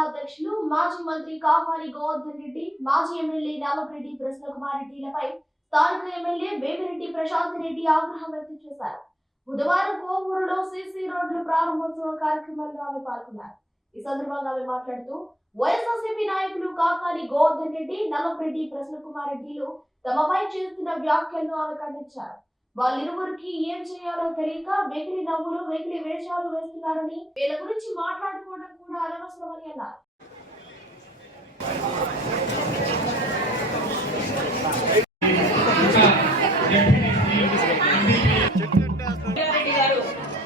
జిల్లా అధ్యక్షులు మాజీ మంత్రి కాకాని గోవర్ధన్ రెడ్డి, మాజీ ఎమ్మెల్యే నల్లపరెడ్డి ప్రసన్నకుమార్ రెడ్డిలపై స్థానిక ఎమ్మెల్యే వేమిరెడ్డి ప్రశాంత్ రెడ్డి ఆగ్రహం వ్యక్తం చేశారు. బుధవారం కోవూరులో సీసీ రోడ్ల ప్రారంభోత్సవ కార్యక్రమంలో ఆమె పాల్గొన్నారు. ఈ సందర్భంగా ఆమె మాట్లాడుతూ వైఎస్ఆర్సీపీ నాయకులు కాకాని గోవర్ధన్ రెడ్డి, నల్లపరెడ్డి ప్రసన్నకుమార్ రెడ్డిలు తమపై చేస్తున్న వ్యాఖ్యలను ఆమె ఖండించారు. వాళ్ళిరువురికి ఏం చేయాలో తెలియక వెకిలి నవ్వులు, వెకిలి వేషాలు వేస్తున్నారని, వీళ్ళ గురించి మాట్లాడుకోవడం కూడా అనవసరమని అన్నారు. రెడ్డి గారు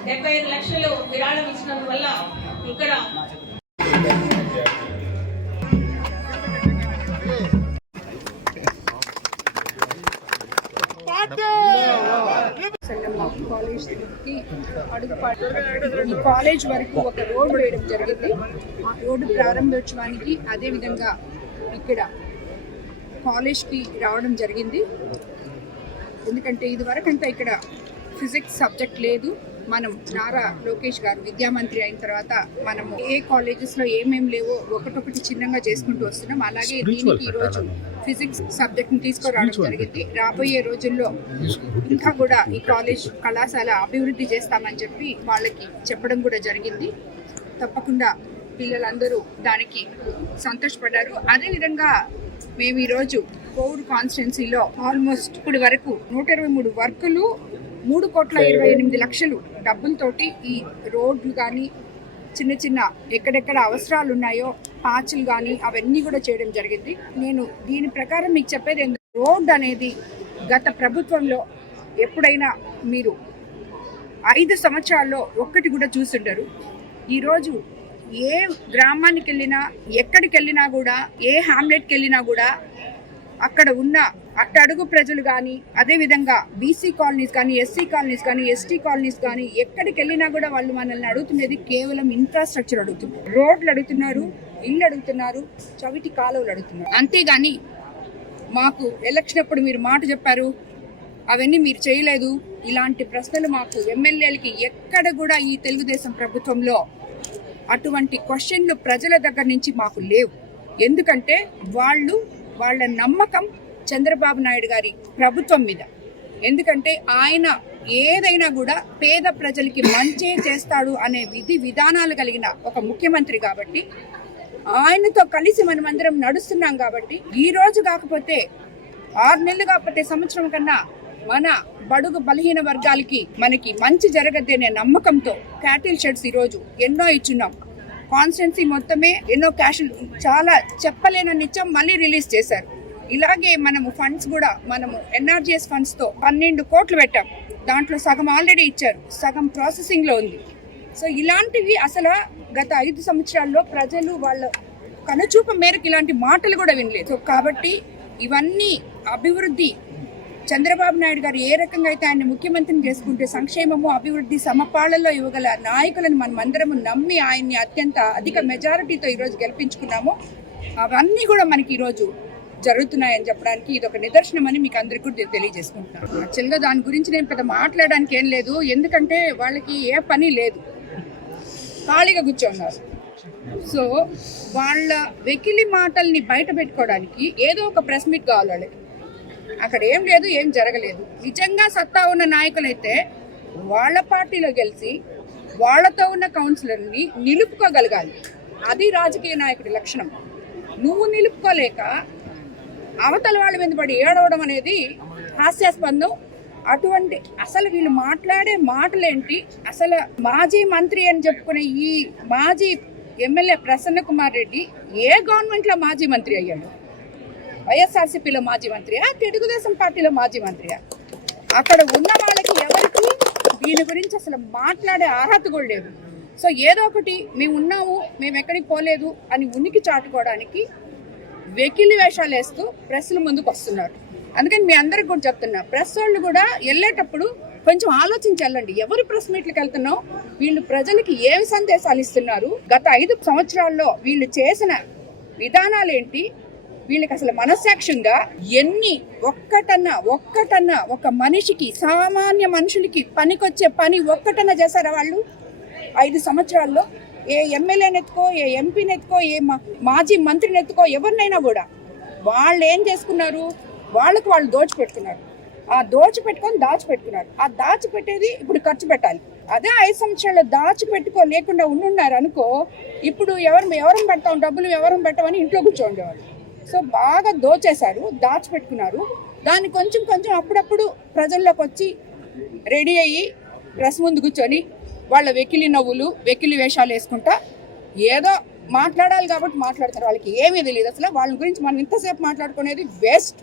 75 లక్షలు విరాళం ఇచ్చినందువల్ల ఇక్కడ ఈ కాలేజ్ వరకు ఒక రోడ్డు వేయడం జరిగింది. ఆ రోడ్డు ప్రారంభోత్సవానికి అదే విధంగా ఇక్కడ కాలేజ్కి రావడం జరిగింది. ఎందుకంటే ఇది వరకంతా ఇక్కడ ఫిజిక్స్ సబ్జెక్ట్ లేదు. మనం నారా లోకేష్ గారు విద్యామంత్రి అయిన తర్వాత మనము ఏ కాలేజెస్లో ఏమేమి లేవో ఒకటొకటి చిన్నగా చేసుకుంటూ వస్తున్నాం. అలాగే దీనికి ఈరోజు ఫిజిక్స్ సబ్జెక్ట్ని తీసుకురావడం జరిగింది. రాబోయే రోజుల్లో ఇంకా కూడా ఈ కాలేజ్ కళాశాల అభివృద్ధి చేస్తామని చెప్పి వాళ్ళకి చెప్పడం కూడా జరిగింది. తప్పకుండా పిల్లలందరూ దానికి సంతోషపడ్డారు. అదేవిధంగా మేము ఈరోజు కోవూరు కాన్స్టిట్యున్సీలో ఆల్మోస్ట్ ఇప్పటి వరకు 123 వర్కులు 3,28,00,000 డబ్బులతోటి ఈ రోడ్లు కానీ చిన్న చిన్న ఎక్కడెక్కడ అవసరాలు ఉన్నాయో పాచులు కానీ అవన్నీ కూడా చేయడం జరిగింది. నేను దీని ప్రకారం మీకు చెప్పేది ఏంటంటే, రోడ్ అనేది గత ప్రభుత్వంలో ఎప్పుడైనా మీరు 5 సంవత్సరాల్లో ఒక్కటి కూడా చూస్తుంటారు. ఈరోజు ఏ గ్రామానికి వెళ్ళినా, ఎక్కడికి వెళ్ళినా కూడా, ఏ హ్యామ్లెట్కి వెళ్ళినా కూడా అక్కడ ఉన్న అట్టడుగు ప్రజలు కానీ, అదేవిధంగా బీసీ కాలనీస్ కానీ, ఎస్సీ కాలనీస్ కానీ, ఎస్టీ కాలనీస్ కానీ ఎక్కడికి వెళ్ళినా కూడా వాళ్ళు మనల్ని అడుగుతున్నది కేవలం ఇన్ఫ్రాస్ట్రక్చర్ అడుగుతున్నారు. రోడ్లు అడుగుతున్నారు, ఇళ్ళు అడుగుతున్నారు, చవిటి కాలువలు అడుగుతున్నారు. అంతేగాని మాకు ఎలక్షన్ అప్పుడు మీరు మాట చెప్పారు, అవన్నీ మీరు చేయలేదు, ఇలాంటి ప్రశ్నలు మాకు ఎమ్మెల్యేలకి ఎక్కడ కూడా ఈ తెలుగుదేశం ప్రభుత్వంలో అటువంటి క్వశ్చన్లు ప్రజల దగ్గర నుంచి మాకు లేవు. ఎందుకంటే వాళ్ళ నమ్మకం చంద్రబాబు నాయుడు గారి ప్రభుత్వం మీద. ఎందుకంటే ఆయన ఏదైనా కూడా పేద ప్రజలకి మంచే చేస్తాడు అనే విధానాలు కలిగిన ఒక ముఖ్యమంత్రి కాబట్టి, ఆయనతో కలిసి మనమందరం నడుస్తున్నాం కాబట్టి, ఈ రోజు కాకపోతే 6 నెలలు కాకపోతే సంవత్సరం కన్నా మన బడుగు బలహీన వర్గాలకి మనకి మంచి జరగద్దనే నమ్మకంతో క్యాటిల్ షెడ్స్ ఈరోజు ఎన్నో ఇచ్చున్నాం. కాన్స్టిట్యున్సీ మొత్తమే ఎన్నో క్యాషులు చాలా చెప్పలేనని ఇచ్చాం, మళ్ళీ రిలీజ్ చేశారు. ఇలాగే మనము ఫండ్స్ కూడా మనము ఎన్ఆర్జీఎస్ ఫండ్స్తో 12 కోట్లు పెట్టాం. దాంట్లో సగం ఆల్రెడీ ఇచ్చారు, సగం ప్రాసెసింగ్లో ఉంది. సో ఇలాంటివి అసలు గత 5 సంవత్సరాల్లో ప్రజలు వాళ్ళ కనుచూపు మేరకు ఇలాంటి మాటలు కూడా వినలేదు. సో కాబట్టి ఇవన్నీ అభివృద్ధి చంద్రబాబు నాయుడు గారు ఏ రకంగా అయితే ఆయన ముఖ్యమంత్రిని చేసుకుంటే సంక్షేమము అభివృద్ధి సమపాళ్లలో ఇవ్వగల నాయకులను మనం అందరము నమ్మి ఆయన్ని అత్యంత అధిక మెజారిటీతో ఈరోజు గెలిపించుకున్నాము. అవన్నీ కూడా మనకి ఈరోజు జరుగుతున్నాయని చెప్పడానికి ఇది ఒక నిదర్శనం అని మీకు అందరికీ కూడా తెలియజేసుకుంటున్నాను. యాక్చువల్గా దాని గురించి నేను పెద్ద మాట్లాడడానికి ఏం లేదు, ఎందుకంటే వాళ్ళకి ఏ పని లేదు, ఖాళీగా కూర్చోన్నారు. సో వాళ్ళ వెకిలి మాటల్ని బయట పెట్టుకోవడానికి ఏదో ఒక ప్రెస్ మీట్ కావాలి వాళ్ళకి. అక్కడ ఏం లేదు, ఏం జరగలేదు. నిజంగా సత్తా ఉన్న నాయకులైతే వాళ్ళ పార్టీలో గెలిచి వాళ్ళతో ఉన్న కౌన్సిలర్ని నిలుపుకోగలగాలి. అది రాజకీయ నాయకుడి లక్షణం. నువ్వు నిలుపుకోలేక అవతల వాళ్ళ మీద పడి ఏడవడం అనేది హాస్యాస్పదం. అటువంటి అసలు వీళ్ళు మాట్లాడే మాటలేంటి? అసలు మాజీ మంత్రి అని చెప్పుకునే ఈ మాజీ ఎమ్మెల్యే ప్రసన్నకుమార్ రెడ్డి ఏ గవర్నమెంట్లో మాజీ మంత్రి అయ్యాడు? వైఎస్ఆర్సీపీలో మాజీ మంత్రియా, తెలుగుదేశం పార్టీలో మాజీ మంత్రియా? అక్కడ ఉన్న వాళ్ళకి ఎవరికి దీని గురించి అసలు మాట్లాడే అర్హత కూడా లేదు. సో ఏదో ఒకటి మేము ఉన్నాము, మేము ఎక్కడికి పోలేదు అని ఉనికి చాటుకోవడానికి వెకిలి వేషాలు వేస్తూ ప్రెస్ల ముందుకు వస్తున్నారు. అందుకని మీ అందరికి కూడా చెప్తున్నా, ప్రెస్ వాళ్ళు కూడా వెళ్ళేటప్పుడు కొంచెం ఆలోచించి వెళ్ళండి. ఎవరు ప్రెస్ మీట్లకు వెళ్తున్నావు, వీళ్ళు ప్రజలకి ఏమి సందేశాలు ఇస్తున్నారు, గత 5 సంవత్సరాల్లో వీళ్ళు చేసిన విధానాలు ఏంటి, వీళ్ళకి అసలు మనస్సాక్ష్యంగా ఎన్ని ఒక్కటన్నా ఒక మనిషికి, సామాన్య మనుషులకి పనికొచ్చే పని ఒక్కటన్నా చేశారా వాళ్ళు? 5 సంవత్సరాల్లో ఏ ఎమ్మెల్యేని ఎత్తుకో, ఏ ఎంపీని ఎత్తుకో, ఏ మాజీ మంత్రిని ఎత్తుకో, ఎవరినైనా కూడా వాళ్ళు ఏం చేసుకున్నారు, వాళ్ళకు వాళ్ళు దోచిపెట్టుకున్నారు. ఆ దోచిపెట్టుకొని దాచిపెట్టుకున్నారు. ఆ దాచిపెట్టేది ఇప్పుడు ఖర్చు పెట్టాలి. అదే 5 సంవత్సరాల్లో దాచిపెట్టుకో లేకుండా ఉండున్నారు అనుకో, ఇప్పుడు ఎవరం పెడతాం డబ్బులు, ఎవరం పెట్టమని ఇంట్లో కూర్చోండేవాళ్ళు. సో బాగా దోచేశారు, దాచిపెట్టుకున్నారు. దాన్ని కొంచెం కొంచెం అప్పుడప్పుడు ప్రజల్లోకి వచ్చి రెడీ అయ్యి ప్రెస్ ముందు కూర్చొని వాళ్ళ వెకిలి నవ్వులు, వెకిలి వేషాలు వేసుకుంటా ఏదో మాట్లాడాలి కాబట్టి మాట్లాడతారు. వాళ్ళకి ఏమీ తెలియదు అసలు. వాళ్ళ గురించి మనం ఇంతసేపు మాట్లాడుకునేది వేస్ట్.